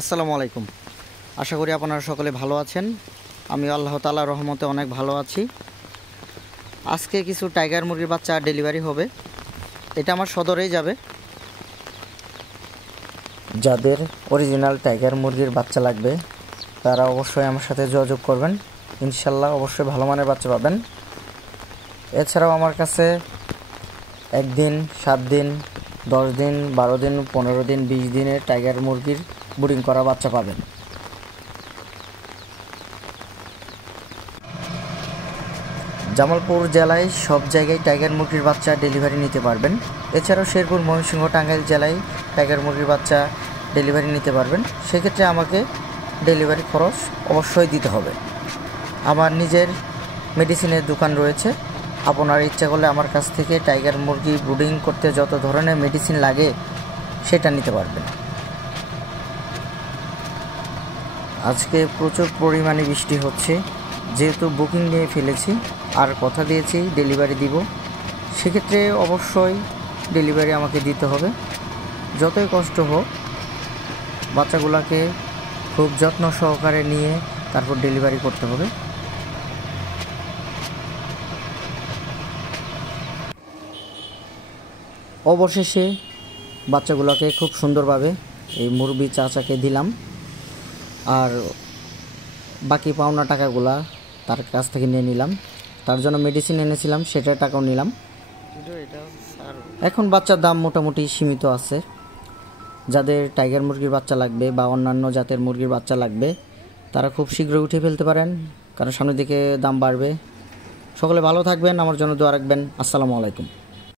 আসসালামু আলাইকুম। আশা করি আপনারা সকলে ভালো আছেন। আমি আল্লাহ তাআলার রহমতে অনেক ভালো আছি। আজকে কিছু টাইগার মুরগির বাচ্চা ডেলিভারি হবে। এটা আমার সদরেই যাবে। যাদের অরিজিনাল টাইগার মুরগির বাচ্চা লাগবে তারা অবশ্যই আমার সাথে যোগাযোগ করবেন। ইনশাল্লাহ অবশ্যই ভালো মানের বাচ্চা পাবেন। এছাড়াও আমার কাছে 1 দিন, 7 দিন, 10 দিন, 12 দিন, 15 দিন, 20 দিনের টাইগার মুরগির ব্রিডিং করা বাচ্চা পাবেন। জামালপুর জেলায় সব জায়গায় টাইগার মুরগির বাচ্চা ডেলিভারি নিতে পারবেন। এছাড়াও শেরপুর, ময়মনসিংহ, টাঙ্গাইল জেলায় টাইগার মুরগির বাচ্চা ডেলিভারি নিতে পারবেন। সেক্ষেত্রে আমাকে ডেলিভারি খরচ অবশ্যই দিতে হবে। আমার নিজের মেডিসিনের দোকান রয়েছে। আপনার ইচ্ছা করলে আমার কাছ থেকে টাইগার মুরগি ব্রিডিং করতে যত ধরনের মেডিসিন লাগে সেটা নিতে পারবেন। আজকে প্রচুর পরিমাণে বৃষ্টি হচ্ছে, যেহেতু বুকিং নিয়ে ফেলেছি আর কথা দিয়েছি ডেলিভারি দিব, সেক্ষেত্রে অবশ্যই ডেলিভারি আমাকে দিতে হবে। যতই কষ্ট হোক বাচ্চাগুলোকে খুব যত্ন সহকারে নিয়ে তারপর ডেলিভারি করতে হবে। অবশেষে বাচ্চাগুলোকে খুব সুন্দরভাবে এই মুরগি চাচাকে দিলাম, আর বাকি পাওনা টাকাগুলা তার কাছ থেকে নিয়ে নিলাম। তার জন্য মেডিসিন এনেছিলাম, সেটার টাকাও নিলাম। এখন বাচ্চার দাম মোটামুটি সীমিত আছে। যাদের টাইগার মুরগির বাচ্চা লাগবে বা অন্যান্য জাতের মুরগির বাচ্চা লাগবে তারা খুব শীঘ্রই উঠে ফেলতে পারেন, কারণ সামনের দিকে দাম বাড়বে। সকলে ভালো থাকবেন, আমার জন্য দোয়া রাখবেন। আসসালামু আলাইকুম।